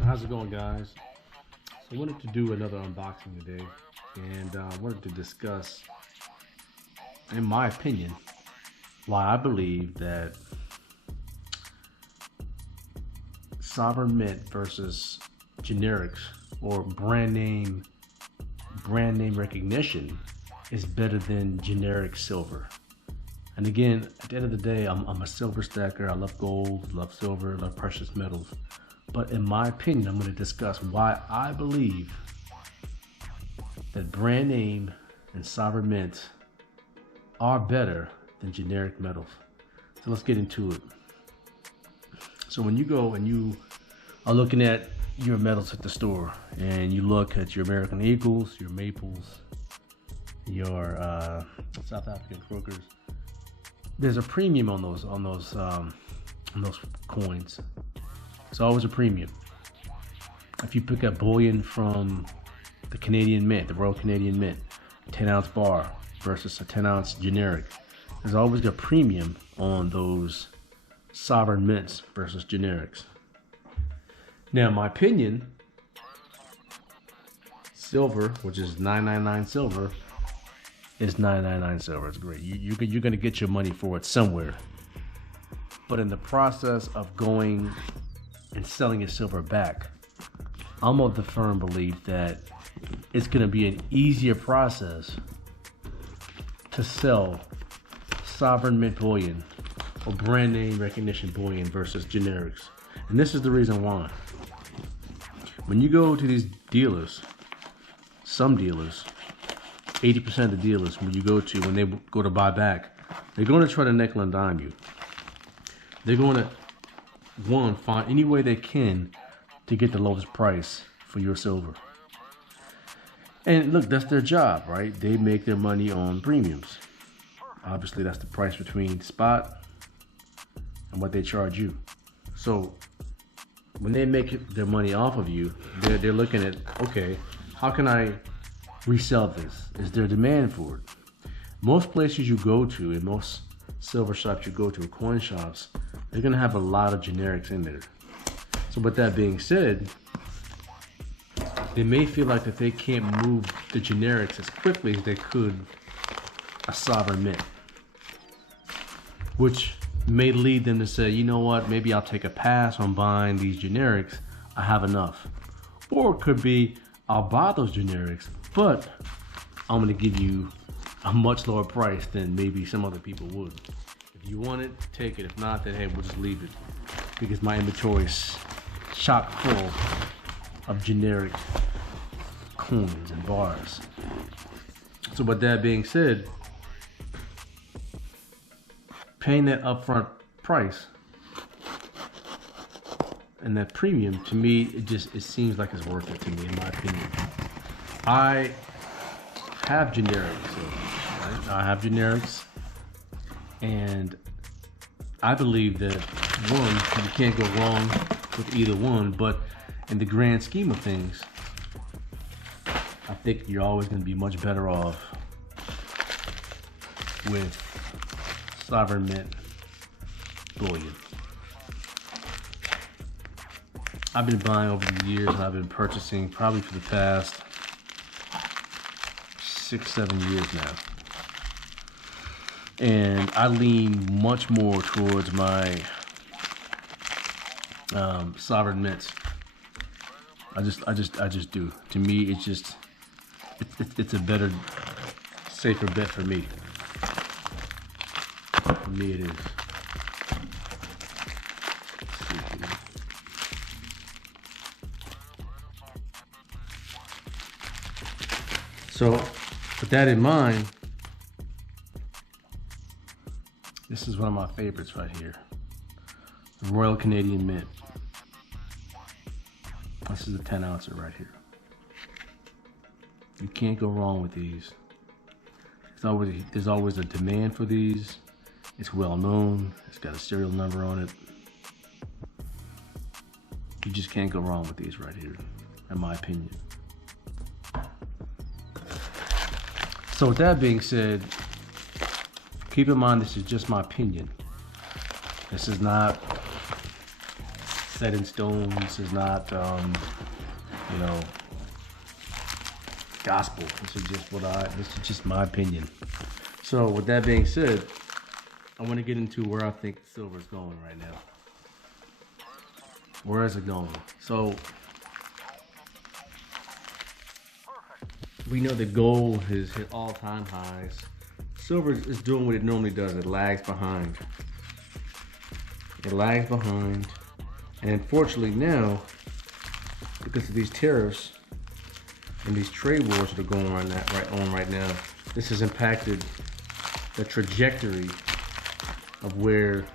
So how's it going, guys? So I wanted to do another unboxing today, and I wanted to discuss, in my opinion, why I believe that sovereign mint versus generics or brand name recognition is better than generic silver. And again, at the end of the day, I'm a silver stacker. I love gold, love silver, love precious metals. But in my opinion, I'm going to discuss why I believe that brand name and sovereign mints are better than generic metals. So let's get into it. So when you go and you are looking at your metals at the store, and you look at your American Eagles, your Maples, your South African Crookers, there's a premium on those coins. It's always a premium. If you pick up bullion from the Canadian Mint, the Royal Canadian Mint, 10-ounce bar versus a 10-ounce generic, there's always a premium on those sovereign mints versus generics. Now, in my opinion, silver, which is $9.99 silver, is $9.99 silver. It's great. You're going to get your money for it somewhere. But in the process of going and selling your silver back, I'm of the firm belief that it's going to be an easier process to sell sovereign mint bullion or brand name recognition bullion versus generics. And this is the reason why. When you go to these dealers, some dealers, 80% of the dealers, when they go to buy back, they're going to try to nickel and dime you. They're going to, find any way they can to get the lowest price for your silver. And look, that's their job, right? They make their money on premiums. Obviously, that's the price between spot and what they charge you. So when they make their money off of you, they're looking at, okay, how can I resell this? Is there demand for it? Most places you go to, in most silver shops you go to, or coin shops, they're gonna have a lot of generics in there. So with that being said, they may feel like that they can't move the generics as quickly as they could a sovereign mint, which may lead them to say, you know what, maybe I'll take a pass on buying these generics. I have enough. Or it could be, I'll buy those generics, but I'm gonna give you a much lower price than maybe some other people would. If you want it, take it. If not, then hey, we'll just leave it, because my inventory is chock full of generic coins and bars. So with that being said, paying that upfront price and that premium, to me, it seems like it's worth it to me, in my opinion. I have generics, right? I have generics, and I believe that one, you can't go wrong with either one, but in the grand scheme of things, I think you're always going to be much better off with sovereign mint bullion. I've been buying over the years, and I've been purchasing probably for the past 6-7 years now. And I lean much more towards my sovereign mints. I just do. To me, it's a better, safer bet for me. For me, it is. So, with that in mind, this is one of my favorites right here. The Royal Canadian Mint. This is a 10-ouncer right here. You can't go wrong with these. There's always a demand for these. It's well known. It's got a serial number on it. You just can't go wrong with these right here, in my opinion. So with that being said, keep in mind this is just my opinion. This is not set in stone. This is not, you know, gospel. This is just my opinion. So with that being said, I want to get into where I think silver is going right now. Where is it going? So we know that gold has hit all-time highs. Silver is doing what it normally does. It lags behind. It lags behind. And unfortunately now, because of these tariffs and these trade wars that are going on right now, this has impacted the trajectory of where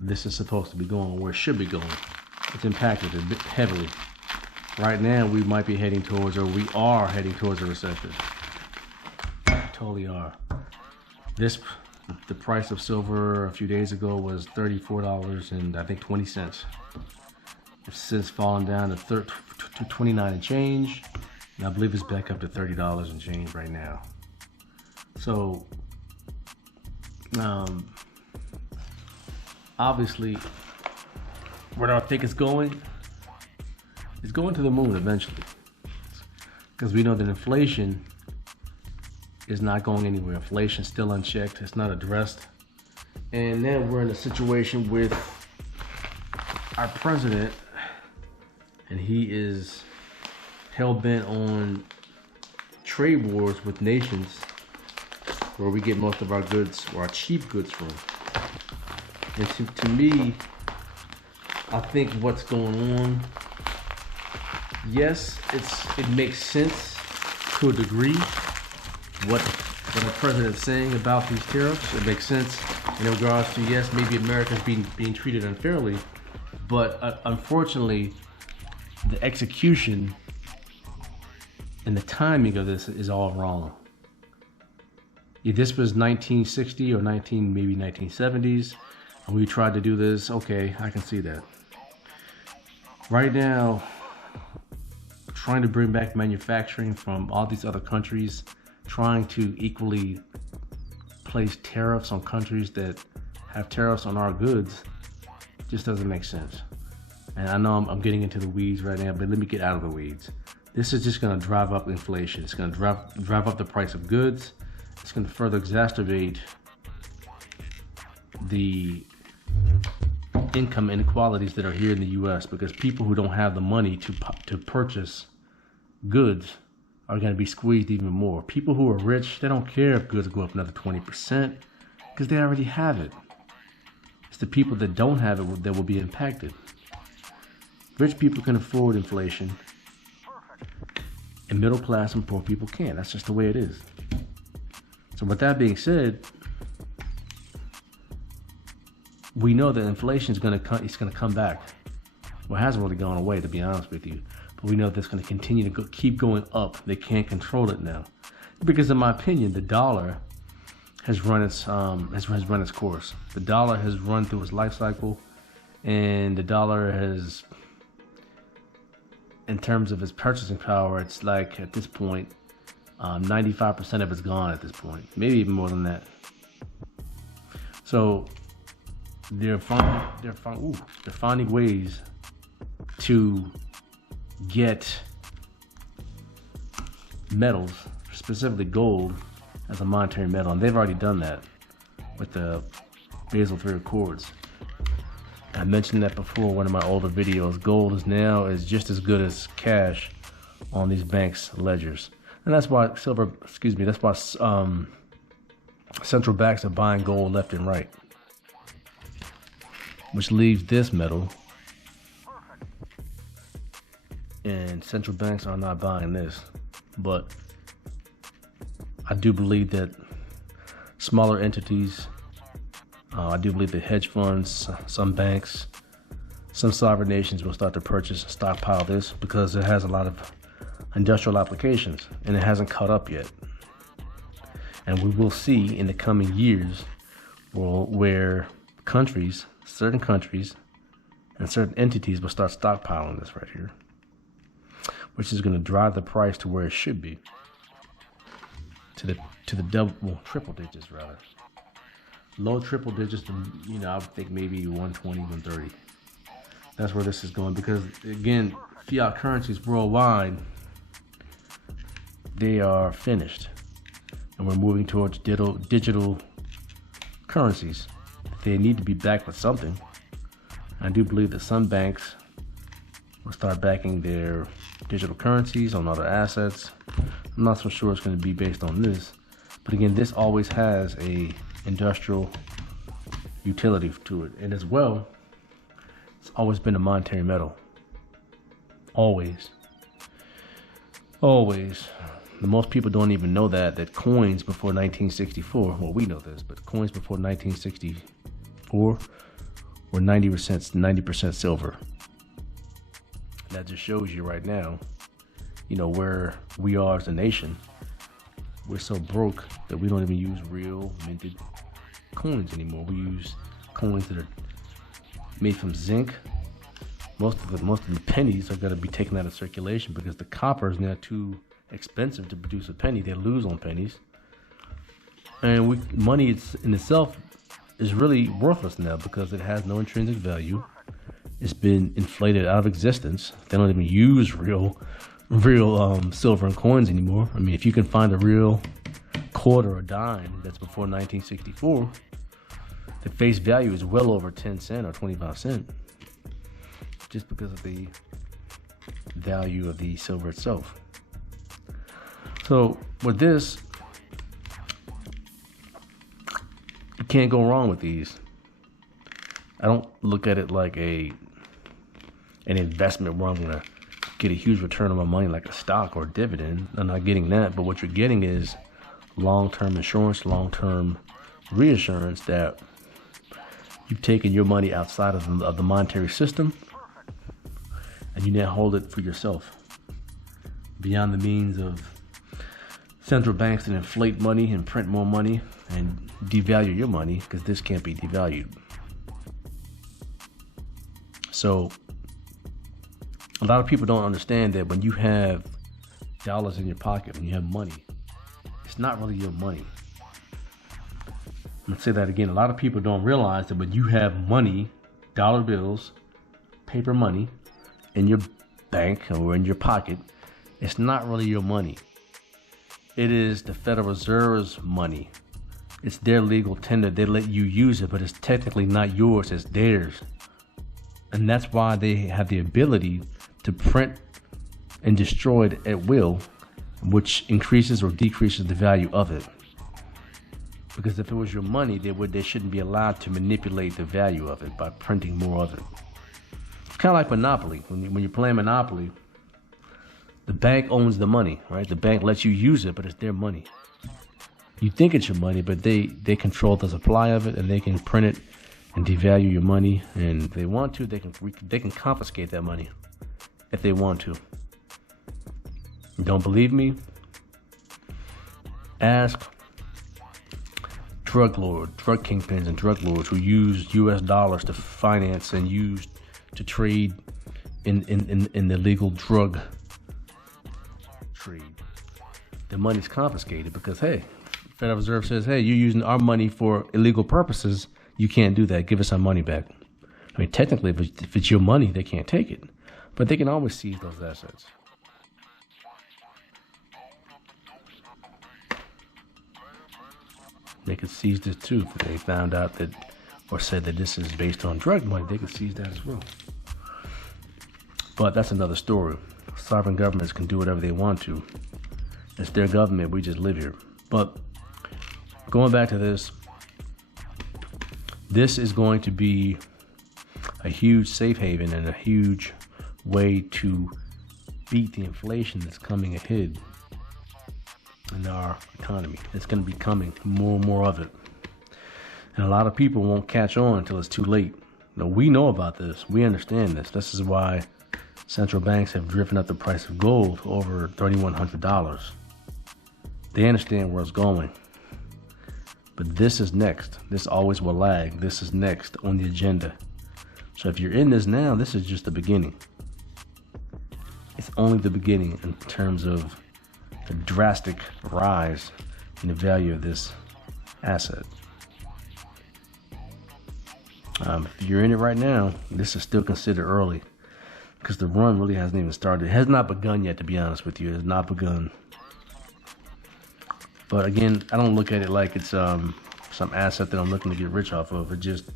this is supposed to be going, where it should be going. It's impacted a bit heavily. Right now, we might be heading towards, or we are heading towards a recession. We totally are. The price of silver a few days ago was $34 and I think 20 cents. It's since fallen down to 29 and change, and I believe it's back up to $30 and change right now. So, obviously, where I think it's going to the moon eventually, because we know that inflation is not going anywhere. Inflation is still unchecked. It's not addressed. And now we're in a situation with our president, and he is hell-bent on trade wars with nations where we get most of our goods, or our cheap goods, from. And to me, I think what's going on, yes, it makes sense to a degree. What the president's saying about these tariffs, it makes sense in regards to, yes, maybe America's being treated unfairly, but unfortunately, the execution and the timing of this is all wrong. If this was 1960 or maybe 1970s, and we tried to do this, okay, I can see that. Right now, trying to bring back manufacturing from all these other countries, trying to equally place tariffs on countries that have tariffs on our goods, just doesn't make sense. And I know I'm getting into the weeds right now, but let me get out of the weeds. This is just going to drive up inflation. It's going to drive up the price of goods. It's going to further exacerbate the income inequalities that are here in the U.S., because people who don't have the money to purchase goods are going to be squeezed even more. People who are rich, they don't care if goods go up another 20% because they already have it. It's the people that don't have it that will be impacted. Rich people can afford inflation, and middle class and poor people can't. That's just the way it is. So with that being said, we know that inflation is going to come back. Well, it hasn't really gone away, to be honest with you. But we know that it's going to continue to keep going up. They can't control it now, because in my opinion, the dollar has run its course. The dollar has run through its life cycle, and the dollar has, in terms of its purchasing power, it's like at this point, 95% of it's gone at this point, maybe even more than that. So they're finding ways to get metals, specifically gold, as a monetary metal, and they've already done that with the Basel III Accords. I mentioned that before in one of my older videos. Gold is just as good as cash on these banks' ledgers, and that's why central banks are buying gold left and right, which leaves this metal, and central banks are not buying this. But I do believe that smaller entities, I do believe that hedge funds, some banks, some sovereign nations will start to purchase and stockpile this, because it has a lot of industrial applications and it hasn't caught up yet. And we will see in the coming years where certain countries and certain entities will start stockpiling this right here, which is going to drive the price to where it should be, to the triple digits rather. Low triple digits, I would think maybe 120, 130. That's where this is going, because again, fiat currencies worldwide, they are finished, and we're moving towards digital currencies. They need to be backed with something. I do believe that some banks will start backing their digital currencies on other assets. I'm not so sure it's going to be based on this, but again, this always has a industrial utility to it, and as well, it's always been a monetary metal. Always. Most people don't even know that coins before 1964, well, we know this, but coins before 1964 were 90% silver. That just shows you right now, where we are as a nation. We're so broke that we don't even use real minted coins anymore. We use coins that are made from zinc. Most of the pennies are going to be taken out of circulation because the copper is now too expensive to produce a penny. They lose on pennies, and money in itself is really worthless now because it has no intrinsic value. It's been inflated out of existence. They don't even use real silver and coins anymore. I mean, if you can find a real quarter or dime that's before 1964, the face value is well over 10 cents or 25 cents, just because of the value of the silver itself. So with this, you can't go wrong with these. I don't look at it like an investment where I'm gonna get a huge return on my money like a stock or a dividend. I'm not getting that, but what you're getting is long-term insurance, long-term reassurance that you've taken your money outside of the monetary system, and you now hold it for yourself, beyond the means of central banks that inflate money and print more money and devalue your money, because this can't be devalued. So a lot of people don't understand that when you have dollars in your pocket, when you have money, it's not really your money. I'm gonna say that again. A lot of people don't realize that when you have money, dollar bills, paper money in your bank or in your pocket, it's not really your money. It is the Federal Reserve's money. It's their legal tender. They let you use it, but it's technically not yours, it's theirs. And that's why they have the ability to print and destroy it at will, which increases or decreases the value of it. Because if it was your money, they shouldn't be allowed to manipulate the value of it by printing more of it. It's kind of like Monopoly. When you're playing Monopoly, the bank owns the money, right? The bank lets you use it, but it's their money. You think it's your money, but they control the supply of it, and they can print it and devalue your money. And if they want to, they can confiscate that money if they want to. You don't believe me? Ask drug kingpins and drug lords who use U.S. dollars to finance and use to trade in the legal drug trade. The money's confiscated because, hey, Federal Reserve says, hey, you're using our money for illegal purposes. You can't do that. Give us our money back. I mean, technically, if it's your money, they can't take it, but they can always seize those assets. They could seize this too if they found out that, or said that this is based on drug money. They could seize that as well. But that's another story. Sovereign governments can do whatever they want to. It's their government. We just live here. But going back to this is going to be a huge safe haven and a huge way to beat the inflation that's coming ahead in our economy. It's going to be coming, more and more of it. And a lot of people won't catch on until it's too late. Now, we know about this. We understand this. This is why central banks have driven up the price of gold to over $3,100. They understand where it's going. But this is next. This always will lag. This is next on the agenda. So if you're in this now, this is just the beginning. It's only the beginning in terms of the drastic rise in the value of this asset. If you're in it right now, this is still considered early because the run really hasn't even started. It has not begun yet, to be honest with you. It has not begun. But again, I don't look at it like it's some asset that I'm looking to get rich off of. It's just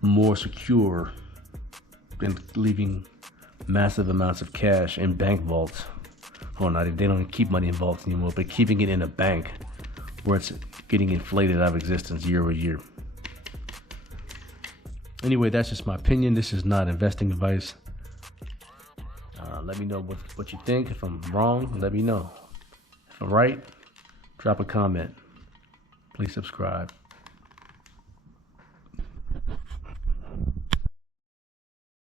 more secure than leaving massive amounts of cash in bank vaults. Well, they don't keep money in vaults anymore, but keeping it in a bank where it's getting inflated out of existence year over year. Anyway, that's just my opinion. This is not investing advice. Let me know what you think. If I'm wrong, let me know. If I'm right, drop a comment. Please subscribe.